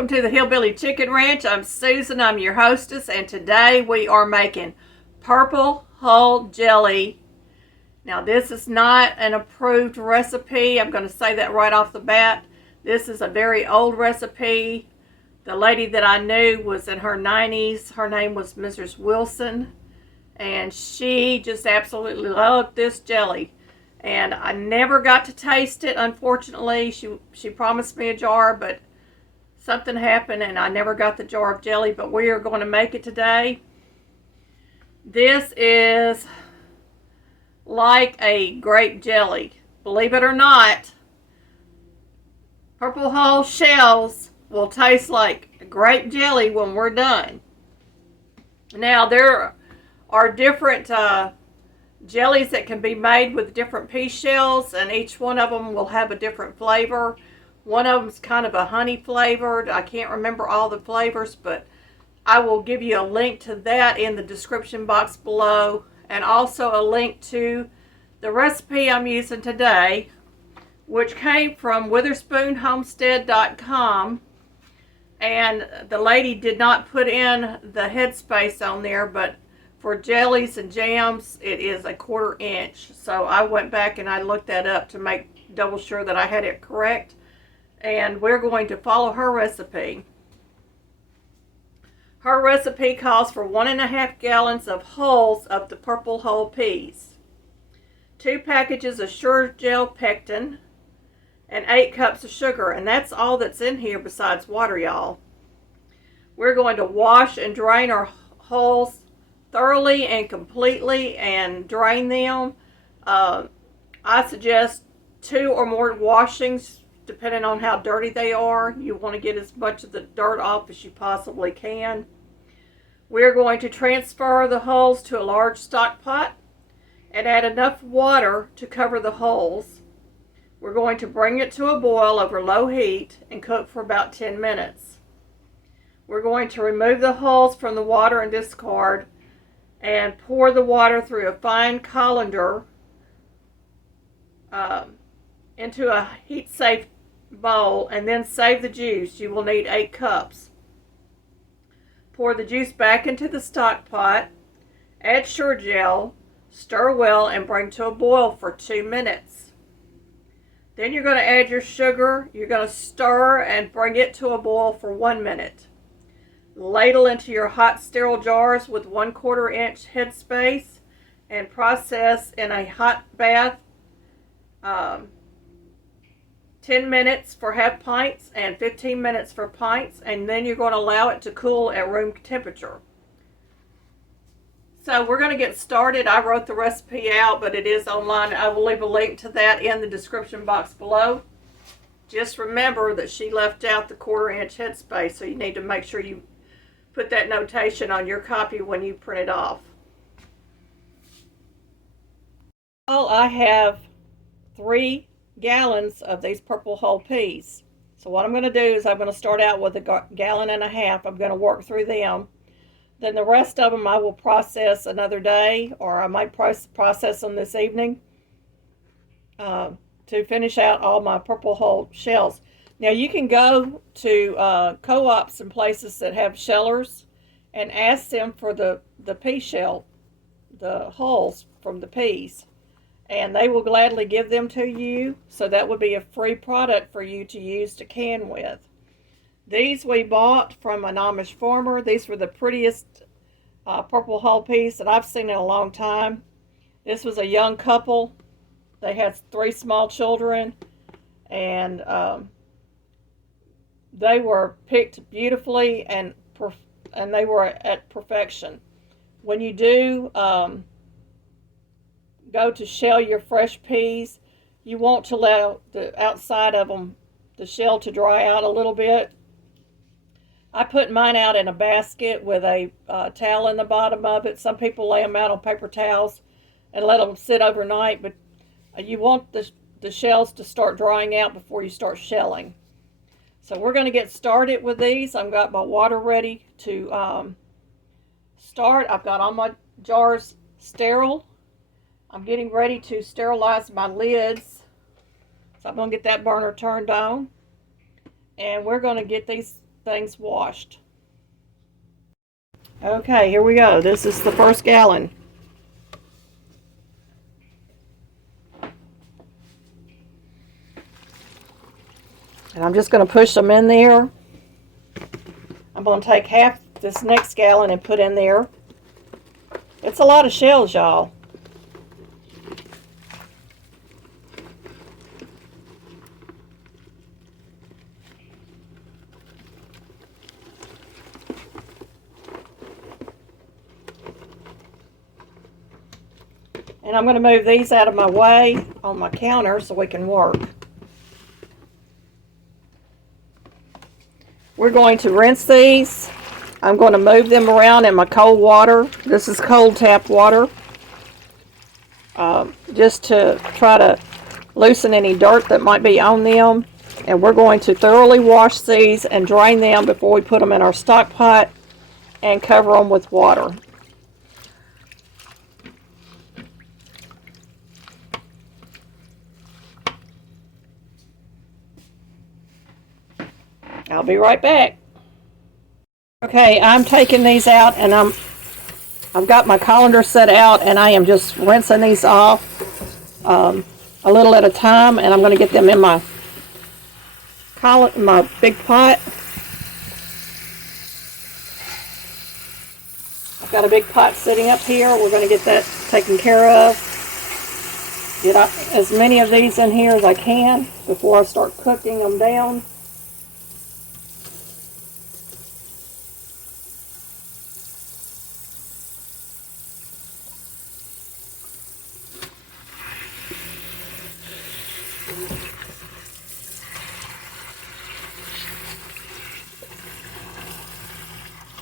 welcome to the Hillbilly Chicken Ranch. I'm Susan, I'm your hostess, and today we are making purple hull jelly. Now this is not an approved recipe. I'm going to say that right off the bat. This is a very old recipe. The lady that I knew was in her 90s. Her name was Mrs. Wilson, and she just absolutely loved this jelly. And I never got to taste it, unfortunately. She promised me a jar, but something happened and I never got the jar of jelly, but we are going to make it today. This is like a grape jelly. Believe it or not, purple hull shells will taste like grape jelly when we're done. Now there are different jellies that can be made with different pea shells, and each one of them will have a different flavor. One of them's kind of a honey flavored. I can't remember all the flavors, but I will give you a link to that in the description box below, and also a link to the recipe I'm using today, which came from witherspoonhomestead.com. And the lady did not put in the headspace on there, but for jellies and jams, it is a 1/4 inch. So I went back and I looked that up to make double sure that I had it correct. And we're going to follow her recipe. Her recipe calls for 1.5 gallons of hulls of the purple hull peas, 2 packages of Sure-Gel pectin, and 8 cups of sugar. And that's all that's in here besides water, y'all. We're going to wash and drain our hulls thoroughly and completely and drain them. I suggest 2 or more washings depending on how dirty they are. You want to get as much of the dirt off as you possibly can. We're going to transfer the hulls to a large stock pot and add enough water to cover the hulls. We're going to bring it to a boil over low heat and cook for about 10 minutes. We're going to remove the hulls from the water and discard and pour the water through a fine colander into a heat-safe bowl, and then save the juice. You will need 8 cups. Pour the juice back into the stock pot, add Sure-Gel, stir well, and bring to a boil for 2 minutes. Then you're going to add your sugar. You're going to stir and bring it to a boil for 1 minute. Ladle into your hot sterile jars with 1/4 inch headspace and process in a hot bath 10 minutes for half pints and 15 minutes for pints, and then you're going to allow it to cool at room temperature. So we're going to get started. I wrote the recipe out, but it is online. I will leave a link to that in the description box below. Just remember that she left out the 1/4 inch headspace, so you need to make sure you put that notation on your copy when you print it off. Well, I have 3 gallons of these purple hull peas. So what I'm going to do is I'm going to start out with 1.5 gallons. I'm going to work through them. Then the rest of them I will process another day, or I might process them this evening to finish out all my purple hull shells. Now you can go to co-ops and places that have shellers and ask them for the pea shell, the hulls from the peas, and they will gladly give them to you. So that would be a free product for you to use to can with. These we bought from an Amish farmer. These were the prettiest purple hull peas that I've seen in a long time. This was a young couple. They had 3 small children, and they were picked beautifully, and they were at perfection. When you do go to shell your fresh peas, you want to allow the outside of them, the shell, to dry out a little bit. I put mine out in a basket with a towel in the bottom of it. Some people lay them out on paper towels and let them sit overnight, but you want the shells to start drying out before you start shelling. So we're going to get started with these. I've got my water ready to start. I've got all my jars sterile. I'm getting ready to sterilize my lids. So I'm going to get that burner turned on. And we're going to get these things washed. Okay, here we go. This is the first gallon. And I'm just going to push them in there. I'm going to take half this next gallon and put in there. It's a lot of shells, y'all. And I'm going to move these out of my way on my counter so we can work. We're going to rinse these. I'm going to move them around in my cold water. This is cold tap water. Just to try to loosen any dirt that might be on them. And we're going to thoroughly wash these and drain them before we put them in our stock pot and cover them with water. I'll be right back. Okay, I'm taking these out, and I've got my colander set out, and I am just rinsing these off a little at a time, and I'm going to get them in my big pot. I've got a big pot sitting up here. We're going to get that taken care of. Get as many of these in here as I can before I start cooking them down.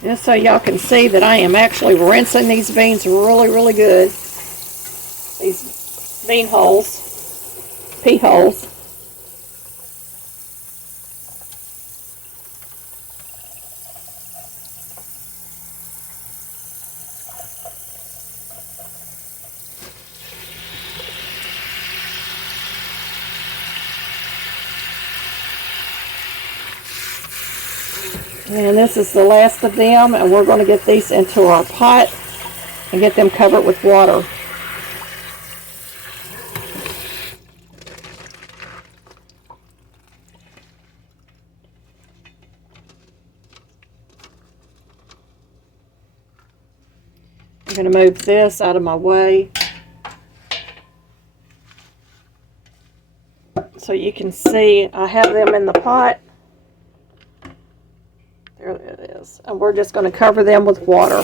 Just so y'all can see that I am actually rinsing these beans really, really good. These bean holes, pea holes. And this is the last of them, and we're going to get these into our pot and get them covered with water. I'm going to move this out of my way so you can see I have them in the pot. There it is. And we're just going to cover them with water.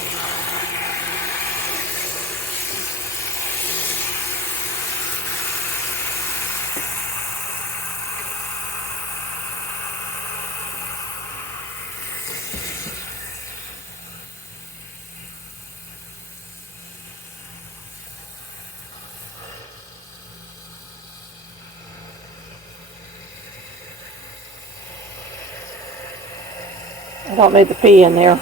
I don't need the pea in there.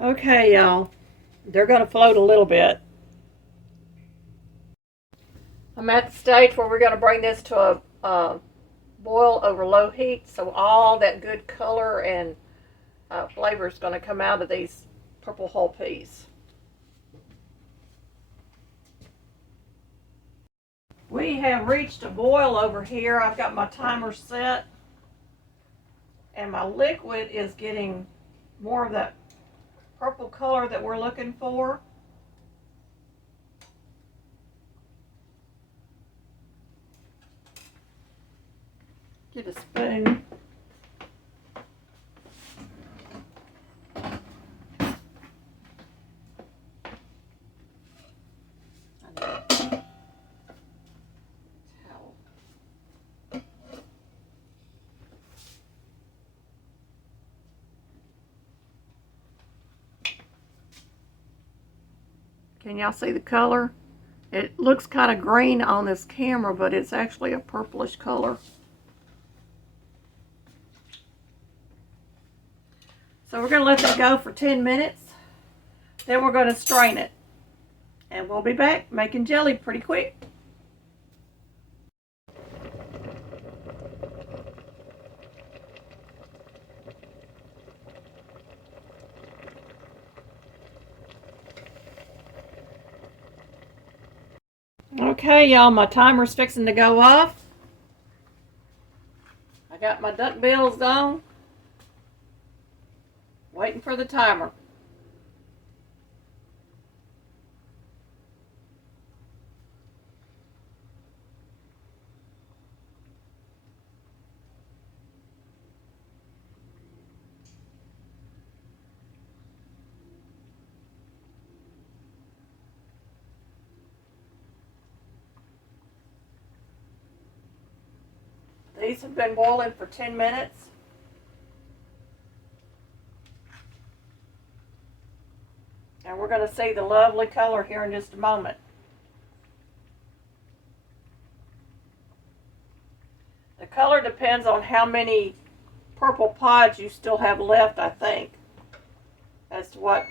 Okay, y'all. They're going to float a little bit. I'm at the stage where we're going to bring this to a boil over low heat, so all that good color and flavor is going to come out of these purple whole peas. We have reached a boil over here. I've got my timer set, and my liquid is getting more of that purple color that we're looking for. Get a spoon. Can y'all see the color? It looks kind of green on this camera, but it's actually a purplish color. So we're going to let that go for 10 minutes. Then we're going to strain it. And we'll be back making jelly pretty quick. Okay, y'all, my timer's fixing to go off. I got my duck bills on. Waiting for the timer. These have been boiling for 10 minutes. And we're going to see the lovely color here in just a moment. The color depends on how many purple pods you still have left, I think, as to what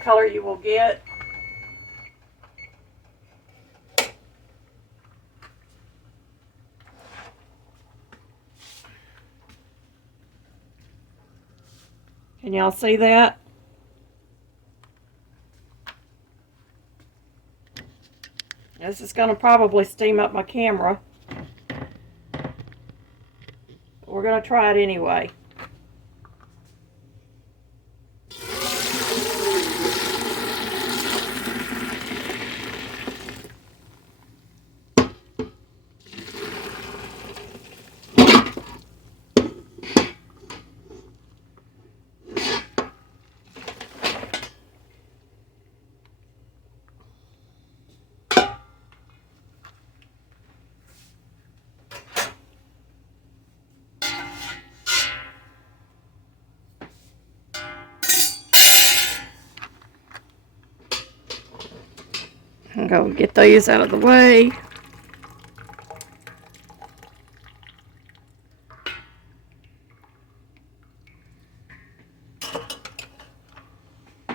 color you will get. Can y'all see that? This is going to probably steam up my camera. We're going to try it anyway. I'm going to get these out of the way.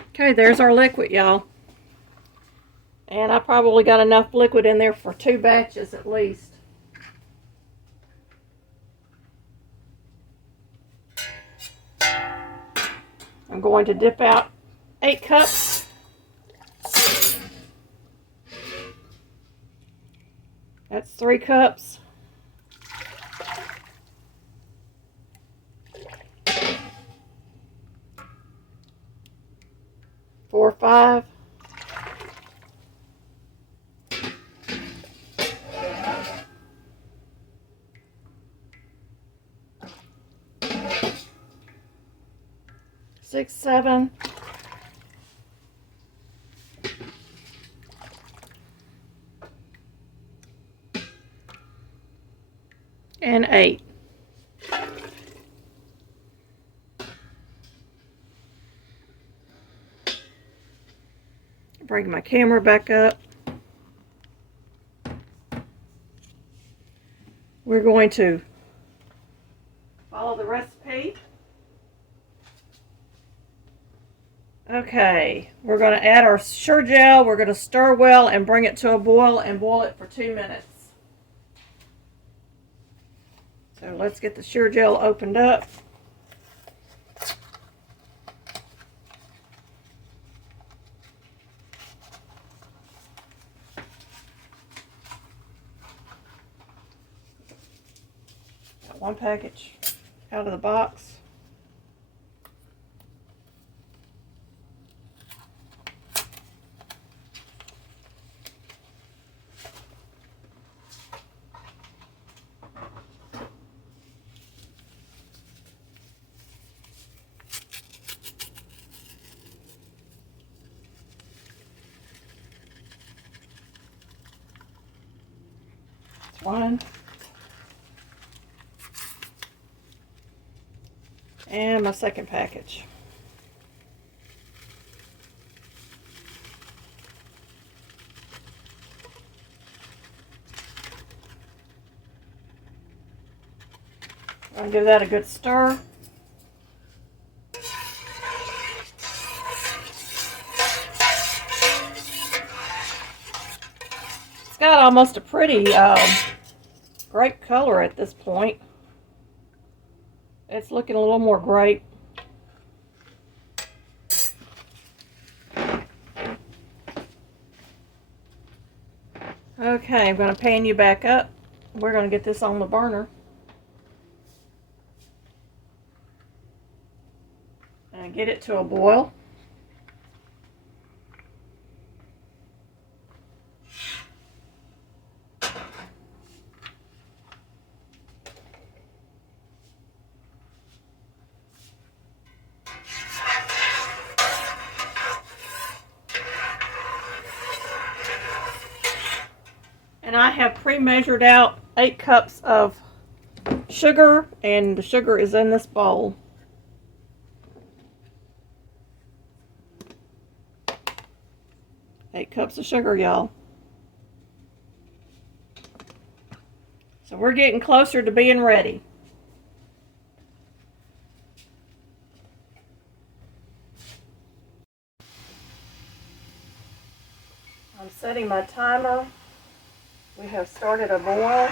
Okay, there's our liquid, y'all. And I probably got enough liquid in there for 2 batches at least. I'm going to dip out 8 cups. That's 3 cups. 4, 5. 6, 7. And 8. Bring my camera back up. We're going to follow the recipe. Okay, we're going to add our sure gel. We're going to stir well and bring it to a boil and boil it for 2 minutes. So let's get the sure gel opened up. Got 1 package out of the box. One. And my second package. I'll give that a good stir. It's got almost a pretty grape color at this point. It's looking a little more grape. Okay, I'm going to pan you back up. We're going to get this on the burner. And get it to a boil. And I have pre-measured out 8 cups of sugar, and the sugar is in this bowl. Eight cups of sugar, y'all. So we're getting closer to being ready. I'm setting my timer. We have started a boil.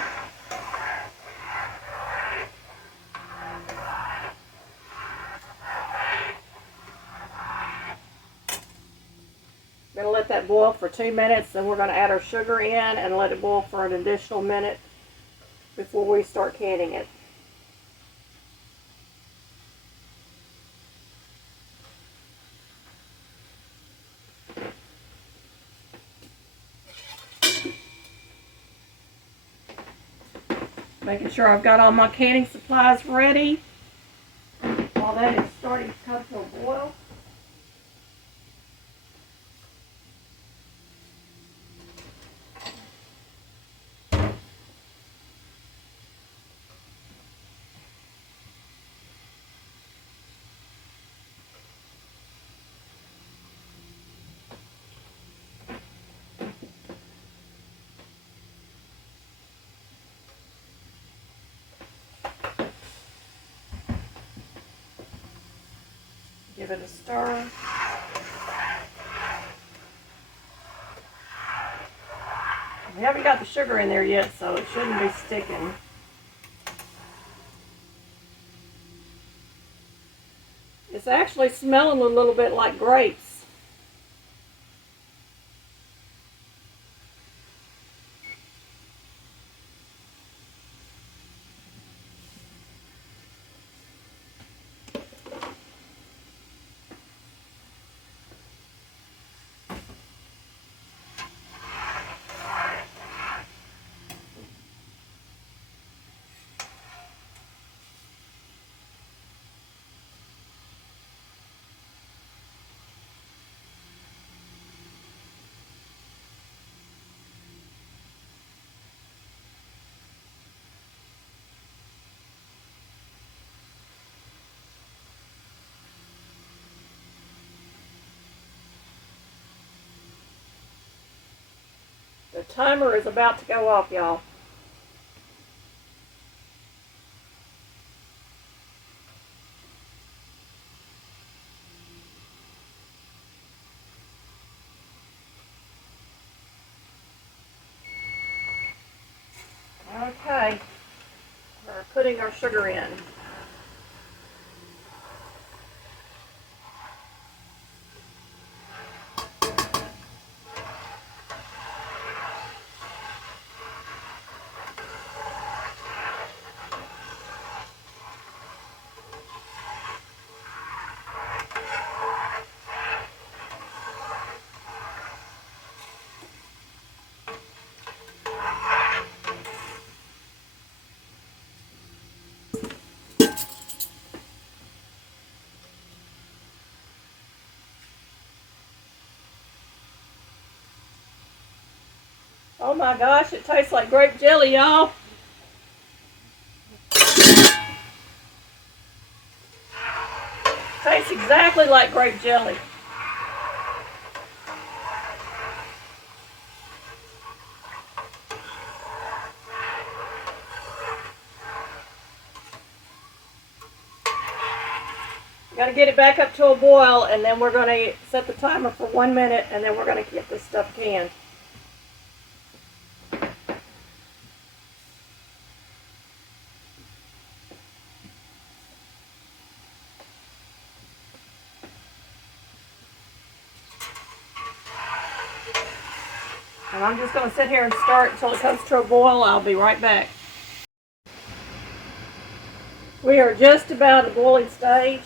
We're going to let that boil for 2 minutes, then we're going to add our sugar in and let it boil for an additional minute before we start canning it. Making sure I've got all my canning supplies ready while that is starting to come to a boil. Give it a stir. We haven't got the sugar in there yet, so it shouldn't be sticking. It's actually smelling a little bit like grapes. The timer is about to go off, y'all. Okay, we're putting our sugar in. Oh my gosh, it tastes like grape jelly, y'all. Tastes exactly like grape jelly. Got to get it back up to a boil, and then we're going to set the timer for 1 minute, and then we're going to get this stuff canned. And I'm just going to sit here and stir it until it comes to a boil. I'll be right back. We are just about at the boiling stage.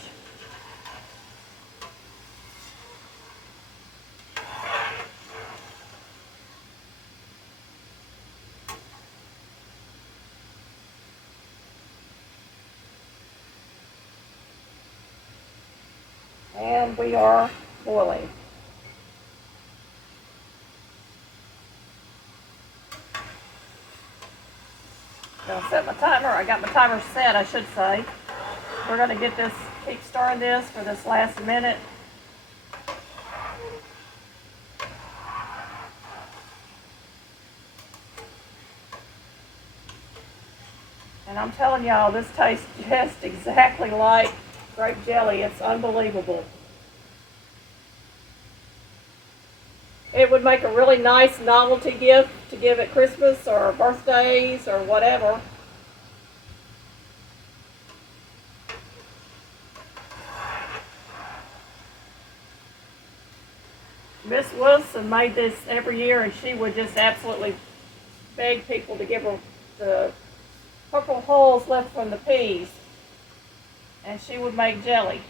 And we are boiling. I'm gonna set my timer. I got my timer set, I should say. We're gonna get this, keep stirring this for this last minute. And I'm telling y'all, this tastes just exactly like grape jelly. It's unbelievable. It would make a really nice novelty gift to give at Christmas or birthdays or whatever. Miss Wilson made this every year, and she would just absolutely beg people to give her the purple hulls left from the peas, and she would make jelly.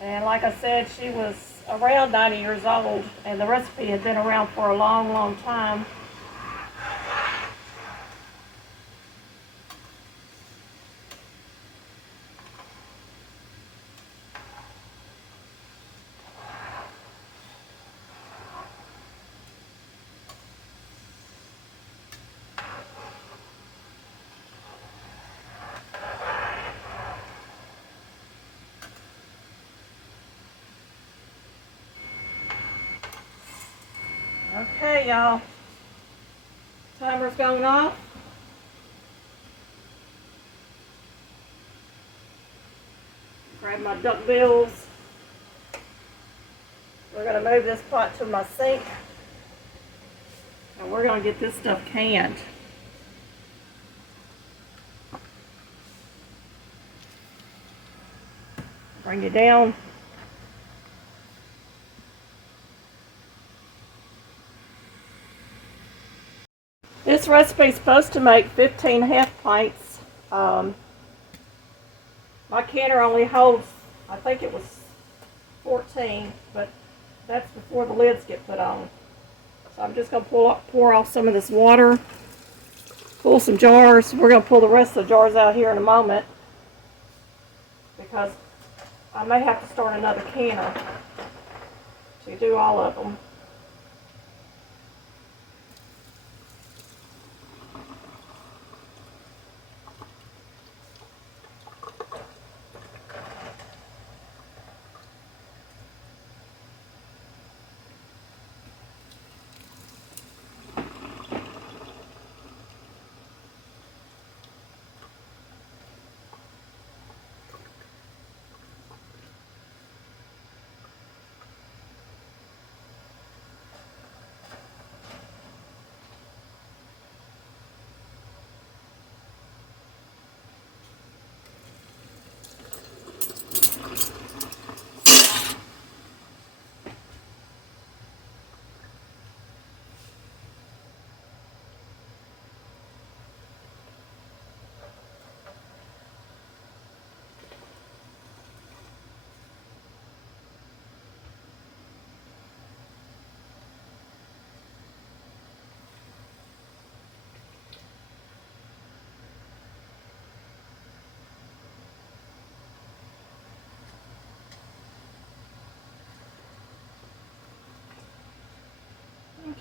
And like I said, she was around 90 years old, and the recipe had been around for a long, long time. Okay, y'all. Timer's going off. Grab my duck bills. We're going to move this pot to my sink. And we're going to get this stuff canned. Bring you down. This recipe is supposed to make 15 half pints. My canner only holds, I think it was 14, but that's before the lids get put on. So I'm just going to pour off some of this water, pull some jars. We're going to pull the rest of the jars out here in a moment because I may have to start another canner to do all of them.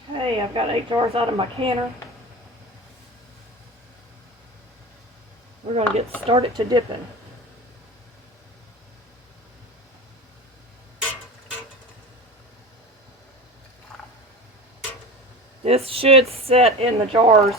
Okay, I've got 8 jars out of my canner. We're going to get started to dipping. This should set in the jars.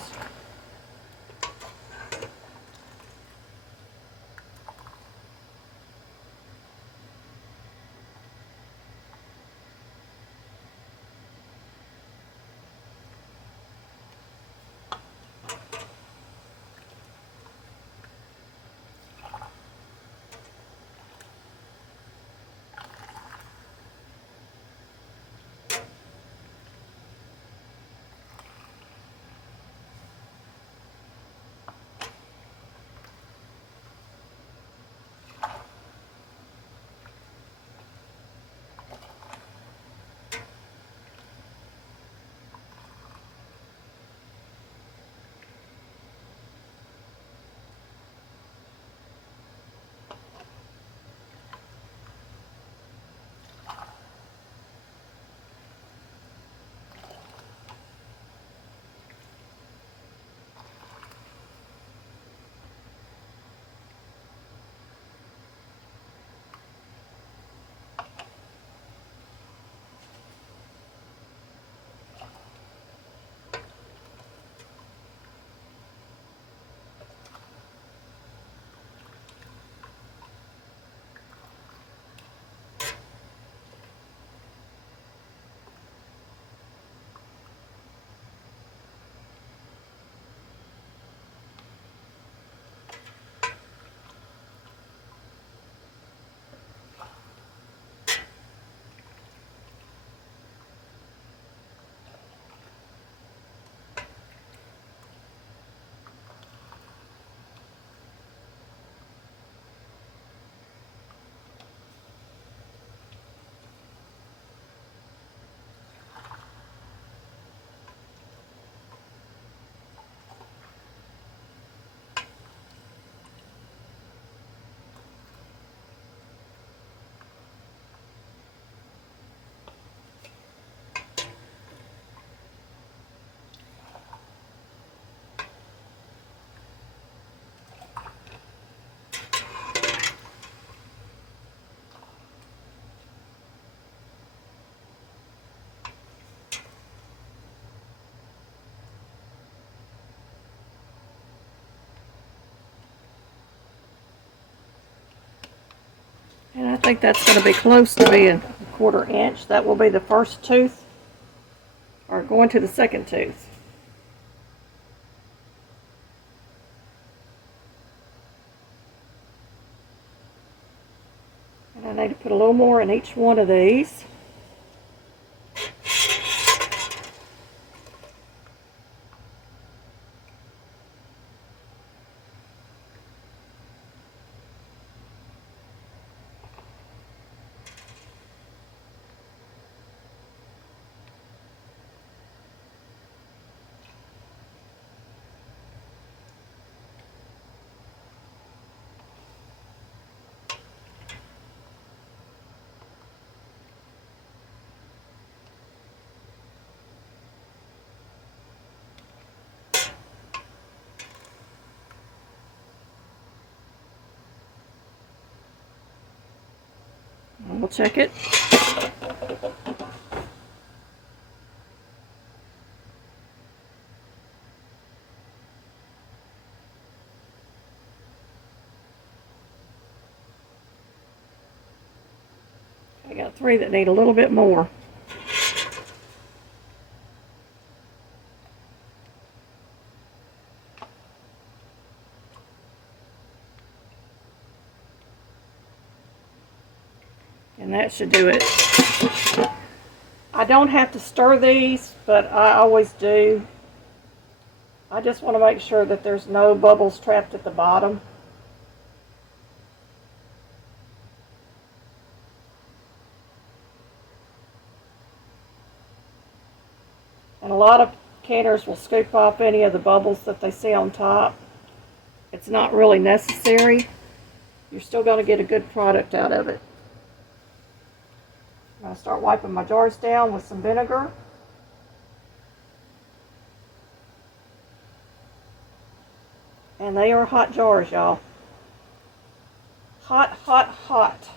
think that's going to be close to being 1/4 inch. That will be the first tooth, or going to the second tooth. And I need to put a little more in each one of these. And we'll check it. I got 3 that need a little bit more. And that should do it. I don't have to stir these, but I always do. I just want to make sure that there's no bubbles trapped at the bottom. And a lot of canners will scoop off any of the bubbles that they see on top. It's not really necessary. You're still going to get a good product out of it. I'm going to start wiping my jars down with some vinegar. And they are hot jars, y'all. Hot, hot, hot.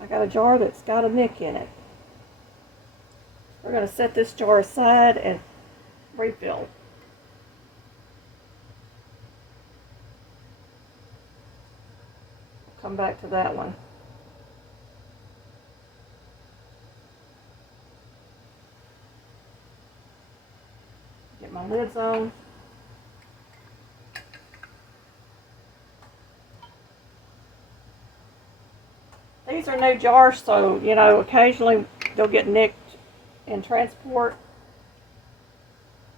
I got a jar that's got a nick in it. We're going to set this jar aside and refill. Come back to that one. Get my lids on. These are new jars, so, you know, occasionally they'll get nicked in transport.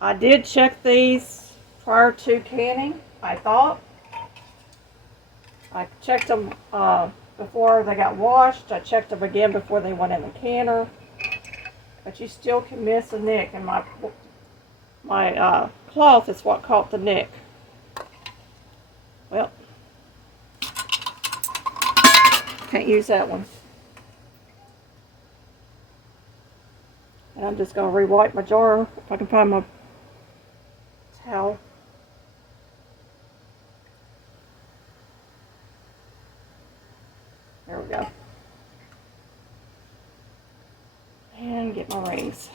I did check these prior to canning, I thought. I checked them before they got washed. I checked them again before they went in the canner. But you still can miss a nick, and my cloth is what caught the nick. Well, can't use that one. And I'm just going to re-wipe my jar if I can find my towel. There we go. And get my rings.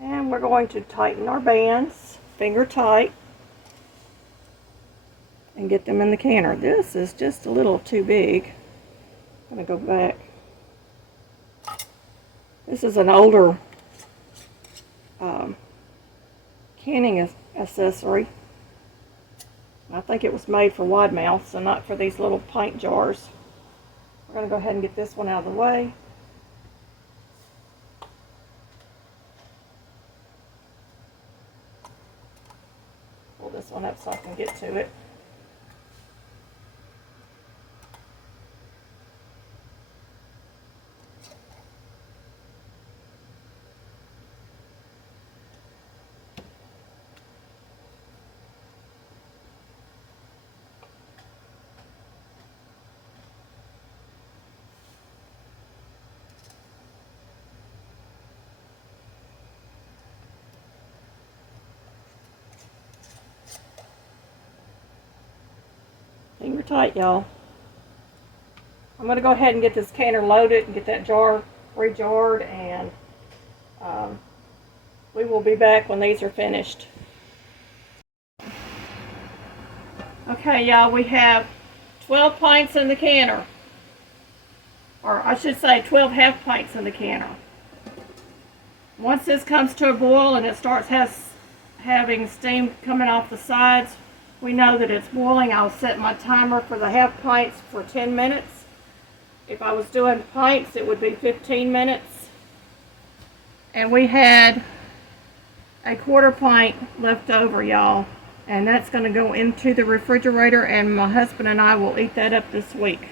And we're going to tighten our bands, finger tight, and get them in the canner. This is just a little too big. I'm going to go back. This is an older canning accessory. I think it was made for wide mouths and not for these little pint jars. We're going to go ahead and get this one out of the way. Pull this one up so I can get to it. Finger tight, y'all. I'm going to go ahead and get this canner loaded and get that jar re-jarred, and we will be back when these are finished. Okay, y'all, we have 12 pints in the canner. Or I should say 12 half pints in the canner. Once this comes to a boil and it starts having steam coming off the sides, we know that it's boiling. I'll set my timer for the half pints for 10 minutes. If I was doing pints, it would be 15 minutes. And we had a quarter pint left over, y'all. And that's going to go into the refrigerator, and my husband and I will eat that up this week.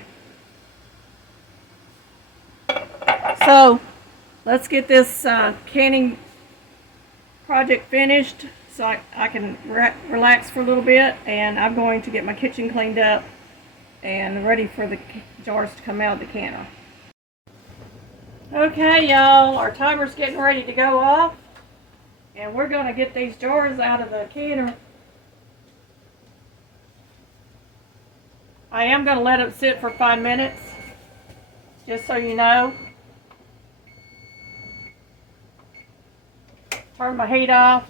So, let's get this canning project finished so I can relax for a little bit, and I'm going to get my kitchen cleaned up and ready for the jars to come out of the canner. Okay, y'all, our timer's getting ready to go off, and we're going to get these jars out of the canner. I am going to let it sit for 5 minutes, just so you know. Turn my heat off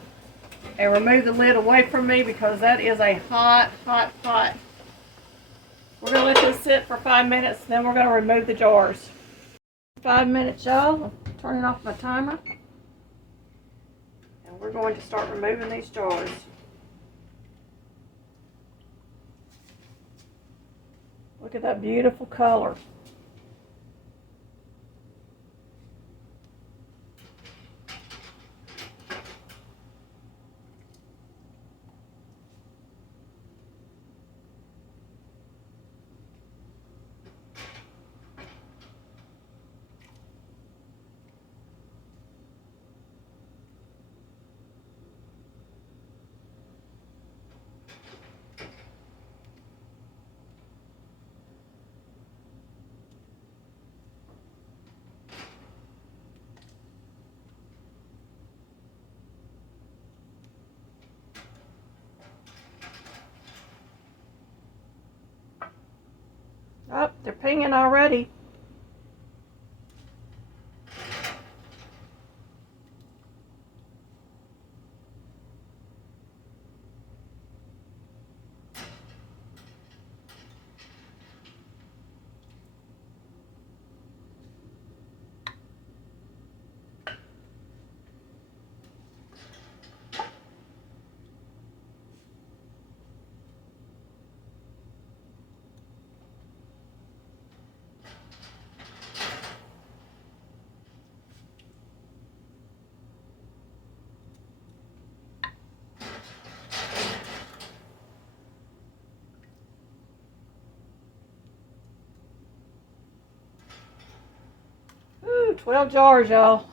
and remove the lid away from me because that is a hot, hot pot. We're going to let this sit for 5 minutes, then we're going to remove the jars. 5 minutes, y'all. Turning off my timer. And we're going to start removing these jars. Look at that beautiful color. Oh, they're pinging already. Ooh, 12 jars, y'all.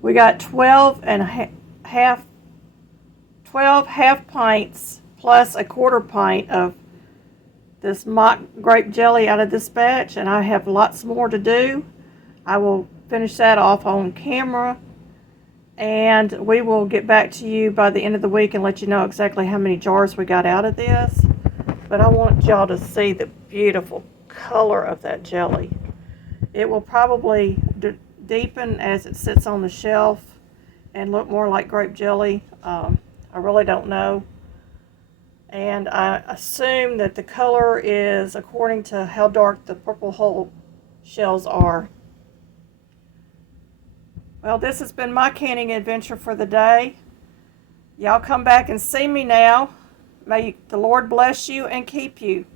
We got 12 half pints plus a quarter pint of this mock grape jelly out of this batch, and I have lots more to do. I will finish that off on camera, and we will get back to you by the end of the week and let you know exactly how many jars we got out of this. But I want y'all to see the beautiful color of that jelly. It will probably deepen as it sits on the shelf and look more like grape jelly. I really don't know. And I assume that the color is according to how dark the purple hull shells are. Well, this has been my canning adventure for the day. Y'all come back and see me now. May the Lord bless you and keep you.